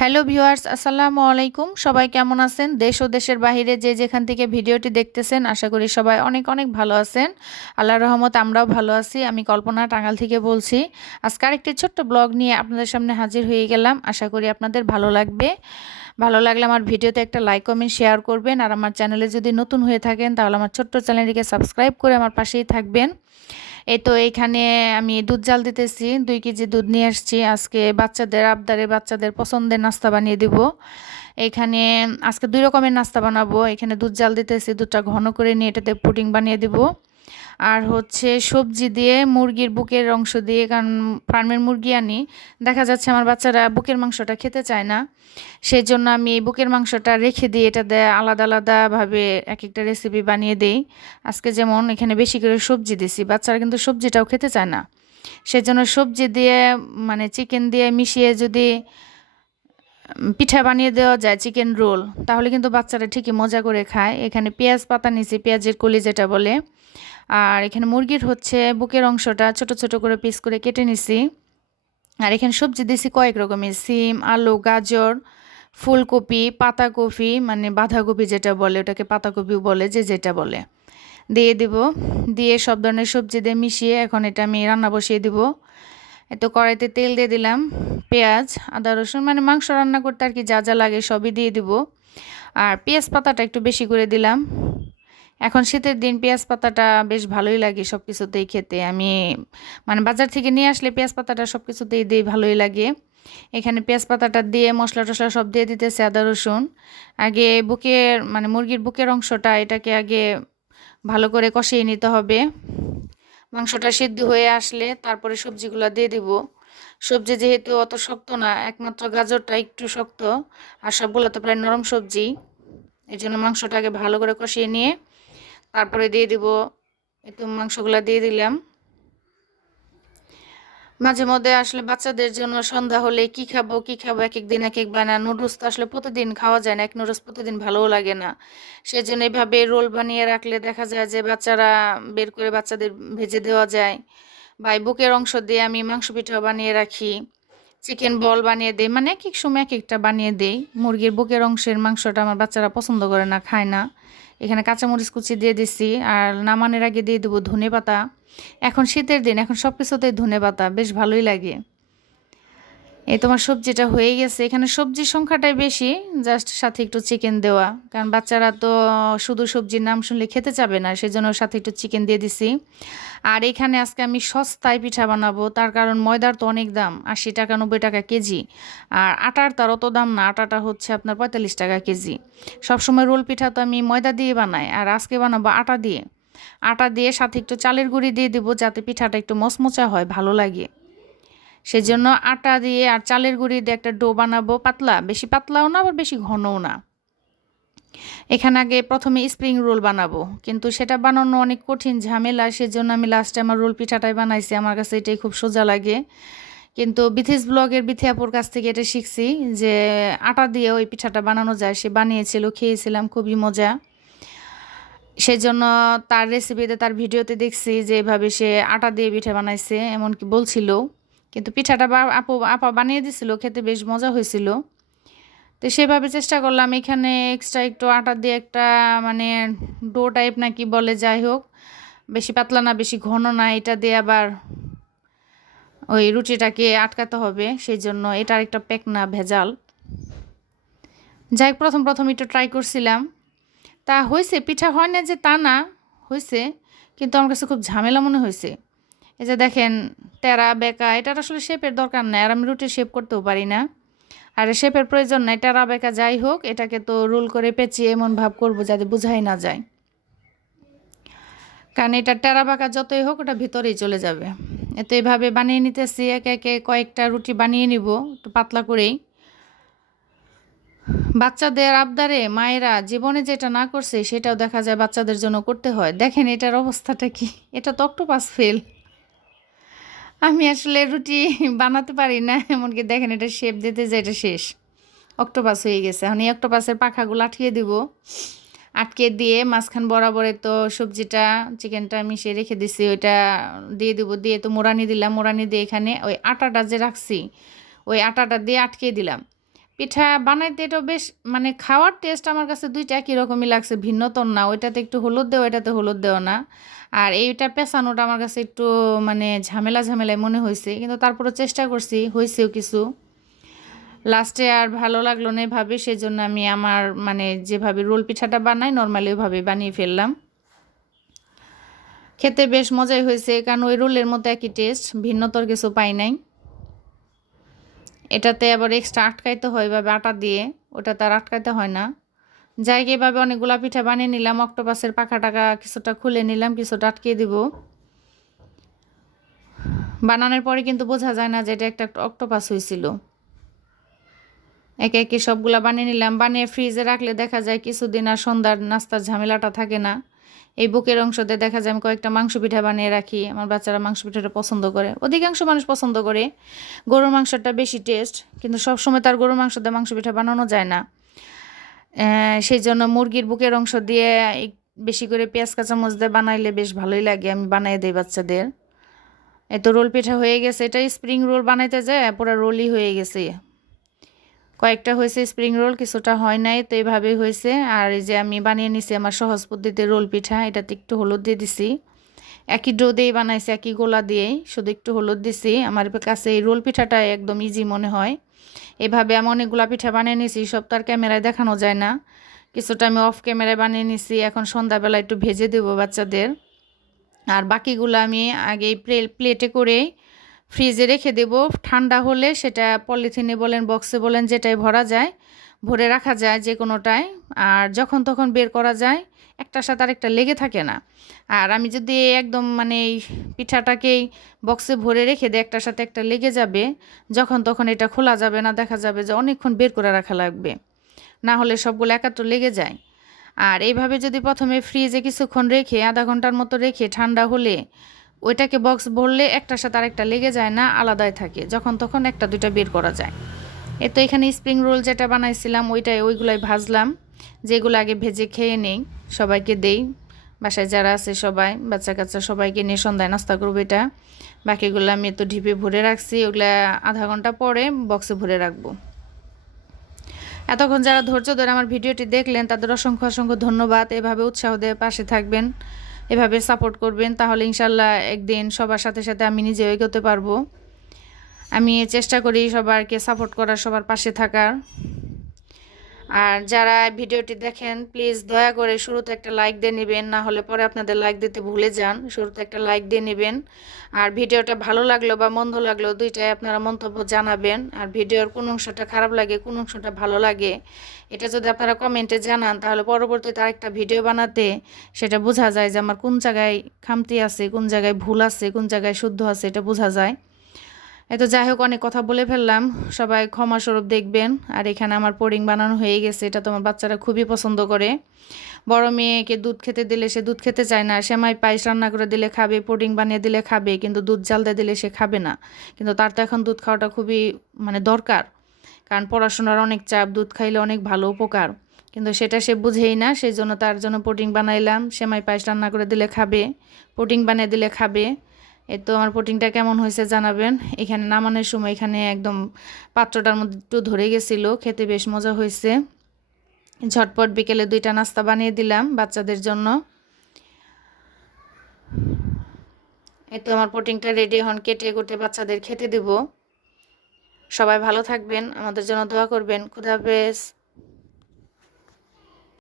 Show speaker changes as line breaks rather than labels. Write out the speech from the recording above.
Hello viewers, আসসালামু আলাইকুম। সবাই কেমন আছেন? দেশ ও দেশের বাইরে যে যেখান থেকে ভিডিওটি দেখতেছেন, আশা করি সবাই অনেক অনেক ভালো আছেন। আল্লাহর রহমত আমরাও ভালো আছি, আমি কল্পনা টাঙ্গাল থেকে বলছি। আজকে আরেকটি ছোট্ট ব্লগ নিয়ে আপনাদের সামনে হাজির হয়ে গেলাম। আশা করি আপনাদের ভালো লাগবে। ভালো লাগলে আমার ভিডিওতে একটা লাইক, কমেন্ট, শেয়ার করবেন। আর আমার চ্যানেলে যদি নতুন হয়ে থাকেন, তাহলে আমার ছোট্ট চ্যানেলটিকে সাবস্ক্রাইব করে আমার পাশেই থাকবেন। এই তো এইখানে আমি দুধ জাল দিতেছি, দুই কেজি দুধ নিয়ে আসছি। আজকে বাচ্চাদের, আবদারে বাচ্চাদের পছন্দের নাস্তা বানিয়ে দিব। এখানে আজকে দুই রকমের নাস্তা বানাবো। এখানে দুধ জাল দিতেছি, দুধটা ঘন করে নিয়ে এটাতে পুডিং বানিয়ে দিব। আর হচ্ছে সবজি দিয়ে মুরগির বুকের অংশ দিয়ে, কারণ ফার্মের মুরগি আনি, দেখা যাচ্ছে আমার বাচ্চারা বুকের মাংসটা খেতে চায় না। সেই জন্য আমি এই বুকের মাংসটা রেখে দিই এটা দেয় আলাদা আলাদাভাবে এক একটা রেসিপি বানিয়ে দিই। আজকে যেমন এখানে বেশি করে সবজি দিছি, বাচ্চারা কিন্তু সবজিটাও খেতে চায় না। সেজন্য সবজি দিয়ে মানে চিকেন দিয়ে মিশিয়ে যদি পিঠা বানিয়ে দেওয়া যায় চিকেন রোল তাহলে কিন্তু বাচ্চারা ঠিকই মজা করে খায়। এখানে পেঁয়াজ পাতা নিছি, পেঁয়াজের কলি যেটা বলে। আর এখানে মুরগির হচ্ছে বুকের অংশটা ছোট ছোট করে পিস করে কেটে নিছি। আর এখানে সবজি দিছি কয়েক রকমের, সিম, আলু, গাজর, ফুলকপি, পাতাকপি মানে বাঁধাকপি যেটা বলে, ওটাকে পাতাকপিও বলে, যে যেটা বলে। দিয়ে দিব, দিয়ে সব ধরনের সবজি দিয়ে মিশিয়ে এখন এটা আমি রান্না বসিয়ে দিব। এতো কড়াইতে তেল দিয়ে দিলাম, পেঁয়াজ, আদা, রসুন মানে মাংস রান্না করতে আর কি যা যা লাগে সবই দিয়ে দিব। আর পেঁয়াজ পাতাটা একটু বেশি করে দিলাম এখন শীতের দিন পেঁয়াজ পাতাটা বেশ ভালোই লাগে সব কিছুতেই খেতে। আমি মানে বাজার থেকে নিয়ে আসলে পেঁয়াজ পাতাটা সব কিছুতেই দিই, ভালোই লাগে। এখানে পেঁয়াজ পাতাটা দিয়ে মশলা টশলা সব দিয়ে দিতেছে আদা, রসুন। আগে বুকের মানে মুরগির বুকের অংশটা এটাকে আগে ভালো করে কষিয়ে নিতে হবে। মাংসটা সিদ্ধ হয়ে আসলে তারপরে সবজিগুলো দিয়ে দিব। সবজি যেহেতু অত শক্ত না, একমাত্র গাজরটা একটু শক্ত, আর সবগুলো তো প্রায় নরম সবজি। এই জন্য মাংসটাকে ভালো করে কষিয়ে নিয়ে তারপরে দিয়ে দিব, একটু মাংসগুলো দিয়ে দিলাম। মাঝে মধ্যে আসলে বাচ্চাদের জন্য সন্ধ্যা হলে কি খাব কি খাব এক একদিন এক এক বানা। নুডলস তো আসলে প্রতিদিন খাওয়া যায় না, এক নুডলস প্রতিদিন ভালোও লাগে না। সেই জন্য এইভাবে রোল বানিয়ে রাখলে দেখা যায় যে বাচ্চারা বের করে বাচ্চাদের ভেজে দেওয়া যায়। বা বুকের অংশ দিয়ে আমি মাংস পিঠাও বানিয়ে রাখি। চিকেন বল বানিয়ে দেয় মানে এক এক সময় এক একটা বানিয়ে দেই। মুরগির বুকের অংশের মাংসটা আমার বাচ্চারা পছন্দ করে না, খায় না। এখানে কাঁচামরিচ কুচি দিয়ে দিছি আর নামানের আগে দিয়ে দেবো ধনে পাতা এখন শীতের দিন, এখন সব কিছুতেই ধনে পাতা বেশ ভালোই লাগে। এই তোমার সবজিটা হয়ে গেছে। এখানে সবজির সংখ্যাটাই বেশি জাস্ট সাথে একটু চিকেন দেওয়া। কারণ বাচ্চারা তো শুধু সবজির নাম শুনলে খেতে চাবে না, সেজন্য সাথে একটু চিকেন দিয়ে দিছি। আর এখানে আজকে আমি সস্তায় পিঠা বানাবো, তার কারণ ময়দার তো অনেক দাম, আশি টাকা, নব্বই টাকা কেজি। আর আটার তার অত দাম না, আটাটা হচ্ছে আপনার পঁয়তাল্লিশ টাকা কেজি। সবসময় রোল পিঠা তো আমি ময়দা দিয়ে বানাই, আর আজকে বানাবো আটা দিয়ে। আটা দিয়ে সাথে একটু চালের গুঁড়ি দিয়ে দেবো, যাতে পিঠাটা একটু মচমচা হয়, ভালো লাগে। সেজন্য আটা দিয়ে আর চালের গুঁড়ি দিয়ে একটা ডো বানাবো। পাতলা, বেশি পাতলাও না, আবার বেশি ঘনও না। এখানে আগে প্রথমে স্প্রিং রোল বানাবো, কিন্তু সেটা বানানো অনেক কঠিন ঝামেলা, সেজন্য আমি লাস্টে আমার রোল পিঠাটাই বানাইছি। আমার কাছে এটাই খুব সোজা লাগে। কিন্তু বিথিস ব্লগের বিথিয়াপুর কাছ থেকে এটা শিখছি যে আটা দিয়ে ওই পিঠাটা বানানো যায়। সে বানিয়েছিল, খেয়েছিলাম, খুবই মজা। সেজন্য তার রেসিপিতে তার ভিডিওতে দেখছি যে এভাবে সে আটা দিয়ে পিঠা বানাইছে, এমনকি বলছিল। কিন্তু পিঠাটা বা আপু, আপা বানিয়ে দিছিল, খেতে বেশ মজা হয়েছিল। তো সেভাবে চেষ্টা করলাম, এখানে এক্সট্রা একটু আটা দিয়ে একটা মানে ডো টাইপ নাকি বলে, যাই হোক। বেশি পাতলা না, বেশি ঘন না, এটা দিয়ে আবার ওই রুটিটাকে আটকাতে হবে সেই জন্য এটার একটা প্যাক না ভেজাল। যাই প্রথম প্রথম একটু ট্রাই করছিলাম। তা হয়েছে, পিঠা হয় না যে তা না, হয়েছে, কিন্তু আমার কাছে খুব ঝামেলা মনে হয়েছে। এই যে দেখেন তেরা বেকা, এটার আসলে শেপের দরকার নাই। আর আমি রুটি শেপ করতেও পারি না। আর শেপের প্রয়োজন নাই। টেরা, বেকা যাই হোক, এটাকে তো রোল করে পেঁচিয়ে এমন ভাব করব যাতে বোঝাই না যায়। কারণ এটা টেরা, বাঁকা যতই হোক, ওটা ভিতরেই চলে যাবে। এতো এইভাবে বানিয়ে নিতেছি। একে একে কয়েকটা রুটি বানিয়ে নিব, একটু পাতলা করেই। বাচ্চাদের আবদারে মায়েরা জীবনে যেটা না করছে, সেটাও দেখা যায় বাচ্চাদের জন্য করতে হয়। দেখেন এটার অবস্থাটা কি? এটা তো অক্টোপাস ফেল। আমি আসলে রুটি বানাতে পারি না, এমনকি দেখেন এটা শেপ দিতে যে এটা শেষ। অক্টোপাস হয়ে গেছে। এখন এই অক্টোপাসের পাখাগুলো আটকে দিব। আটকে দিয়ে মাঝখান বরাবরে তো সবজিটা, চিকেনটা মিশিয়ে রেখে দিছি। ওইটা দিয়ে দিব। দিয়ে তো মোড়ানি দিলাম। মোড়ানি দিয়ে এখানে ওই আটাটা যে রাখছি, ওই আটাটা দিয়ে আটকে দিলাম। পিঠা বানাইতে এটা বেশ মানে খাওয়ার টেস্ট আমার কাছে দুইটা একই রকমই লাগছে, ভিন্নতর না। ওইটাতে একটু হলুদ দেওয়া এটাতে হলুদ দেওয়া না। আর এইটা পেঁচানোটা আমার কাছে একটু মানে ঝামেলা ঝামেলায় মনে হয়েছে কিন্তু তারপরে চেষ্টা করছি হয়েছেও কিছু। লাস্টে আর ভালো লাগল না এভাবে সেই জন্য আমি আমার মানে যেভাবে রোল পিঠাটা বানাই নর্মালি ওইভাবে বানিয়ে ফেললাম। খেতে বেশ মজাই হয়েছে কারণ ওই রোলের মতো একই টেস্ট ভিন্নতর কিছু পাই নাই। এটাতে আবার এক্সট্রা আটকাইতে হয় এভাবে আটা দিয়ে, ওটাতে আর আটকাইতে হয় না। যাই এভাবে অনেকগুলা পিঠা বানিয়ে নিলাম, অক্টোপাসের পাখা টাকা কিছুটা খুলে নিলাম, কিছুটা আটকিয়ে দিব। বানানোর পরে কিন্তু বোঝা যায় না যে এটা একটা অক্টোপাস হয়েছিল একে একে সবগুলা বানিয়ে নিলাম, বানিয়ে ফ্রিজে রাখলে দেখা যায় কিছুদিন আর সন্ধ্যার নাস্তার ঝামেলাটা থাকে না। এই বুকের অংশতে দেখা যায় আমি কয়েকটা মাংস পিঠা বানিয়ে রাখি, আমার বাচ্চারা মাংস পিঠাটা পছন্দ করে। অধিকাংশ মানুষ পছন্দ করে। গরুর মাংসটা বেশি টেস্ট কিন্তু সবসময় তার গরুর মাংস দিয়ে মাংস পিঠা বানানো যায় না। সেই জন্য মুরগির বুকের অংশ দিয়ে বেশি করে পেঁয়াজ কাঁচামচ দিয়ে বানাইলে বেশ ভালোই লাগে, আমি বানাই দিই বাচ্চাদের। এত রোল পিঠা হয়ে গেছে, এটা স্প্রিং রোল বানাইতে যায়, পুরো রোলই হয়ে গেছে। কয়েকটা হয়েছে স্প্রিং রোল কিছুটা হয় নাই, তো এইভাবেই হয়েছে। আর এই যে আমি বানিয়ে নিছি আমার সহজ পদ্ধতিতে রোল পিঠা, এটাতে একটু হলুদ দিয়ে দিছি। একই ডো দিয়েই বানাইছি, একই গোলা দিয়েই শুধু একটু হলুদ দিছি। আমার কাছে এই রোল পিঠাটা একদম ইজি মনে হয়। এভাবে আমি অনেকগুলো পিঠা বানিয়ে নিছি, সব তার ক্যামেরায় দেখানো যায় না। কিছুটা আমি অফ ক্যামেরায় বানিয়ে নিছি, এখন সন্ধ্যাবেলা একটু ভেজে দেবো বাচ্চাদের। আর বাকিগুলো আমি আগে প্লেটে করে ফ্রিজে রেখে দেব। ঠান্ডা হলে সেটা পলিথিনে বলেন, বক্সে বলেন, যেটাই ভরা যায়, ভরে রাখা যায় যে কোনোটায়। আর যখন তখন বের করা যায়, একটার সাথে আরেকটা লেগে থাকে না। আর আমি যদি একদম মানে এই পিঠাটাকেই বক্সে ভরে রেখে দিই, একটার সাথে একটা লেগে যাবে, যখন তখন এটা খোলা যাবে না, দেখা যাবে যে অনেকক্ষণ বের করে রাখা লাগবে। না হলে সবগুলো একাত্র লেগে যায়। আর এইভাবে যদি প্রথমে ফ্রিজে কিছুক্ষণ রেখে, আধা ঘণ্টার মতো রেখে ঠান্ডা হলে ওইটাকে বক্স ভরলে একটার সাথে আরেকটা লেগে যায় না, আলাদাই থাকে। যখন তখন একটা, দুইটা বের করা যায়। এ তো এখানে স্প্রিং রোল যেটা বানাইছিলাম, ওইটাই, ওইগুলাই ভাজলাম। যেগুলো আগে ভেজে খেয়ে নেই, সবাইকে দেই। বাসায় যারা আছে সবাই বাচ্চা কাচ্চা সবাইকে নিয়ে সন্ধ্যায় নাস্তা করব এটা। বাকিগুলো আমি তো ঢিপে ভরে রাখছি, ওগুলা আধা ঘণ্টা পরে বক্সে ভরে রাখব। এতক্ষণ যারা ধৈর্য ধরে আমার ভিডিওটি দেখলেন, তাদের অসংখ্য অসংখ্য ধন্যবাদ। এভাবে উৎসাহ দিয়ে পাশে থাকবেন। এভাবে সাপোর্ট করবেন, তাহলে ইনশাল্লাহ একদিন সবার সাথে সাথে আমি নিজেও এগোতে পারব। আমি চেষ্টা করি সবারকে সাপোর্ট করার, সবার পাশে থাকার। আর যারা ভিডিওটি দেখেন প্লিজ দয়া করে শুরুতে একটা লাইক দিয়ে নেবেন, না হলে পরে আপনাদের লাইক দিতে ভুলে যান। শুরুতে একটা লাইক দিয়ে নেবেন। আর ভিডিওটা ভালো লাগল বা মন্দ লাগল, দুইটাই আপনারা মন্তব্য জানাবেন। আর ভিডিওর কোন অংশটা খারাপ লাগে, কোন অংশটা ভালো লাগে, এটা যদি আপনারা কমেন্টে জানান, তাহলে পরবর্তীতে আরেকটা ভিডিও বানাতে সেটা বোঝা যায় যে আমার কোন জায়গায় খামতি আছে, কোন জায়গায় ভুল আছে, কোন জায়গায় শুদ্ধ আছে, এটা বোঝা যায়। এত যাই হোক, অনেক কথা বলে ফেললাম। সবাই ক্ষমা স্বরূপ দেখবেন। আর এখানে আমার পোডিং বানানো হয়ে গেছে। এটা তোমার বাচ্চারা খুবই পছন্দ করে। বড় মেয়েকে দুধ খেতে দিলে সে দুধ খেতে চায় না। সেমাই পায়েস রান্না করে দিলে খাবে, পুডিং বানিয়ে দিলে খাবে, কিন্তু দুধ জালতে দিলে সে খাবে না। কিন্তু তার তো এখন দুধ খাওয়াটা খুবই মানে দরকার। কারণ পড়াশোনার অনেক চাপ, দুধ খাইলে অনেক ভালো উপকার। কিন্তু সেটা সে বুঝেই না, সেই জন্য তার জন্য পুডিং বানাইলাম। সেমাই পায়েস রান্না করে দিলে খাবে, পুডিং বানিয়ে দিলে খাবে। এই তো আমার পুটিংটা কেমন হয়েছে জানাবেন। এখানে নামানোর সময় এখানে একদম পাত্রটার মধ্যে একটু ধরে গেছিল, খেতে বেশ মজা হয়েছে। ঝটপট বিকেলে দুইটা নাস্তা বানিয়ে দিলাম বাচ্চাদের জন্য। এই তো আমার পুটিংটা রেডি হন কেটে কুটে বাচ্চাদের খেতে দেব। সবাই ভালো থাকবেন, আমাদের জন্য দোয়া করবেন। খুদা হাফেজ।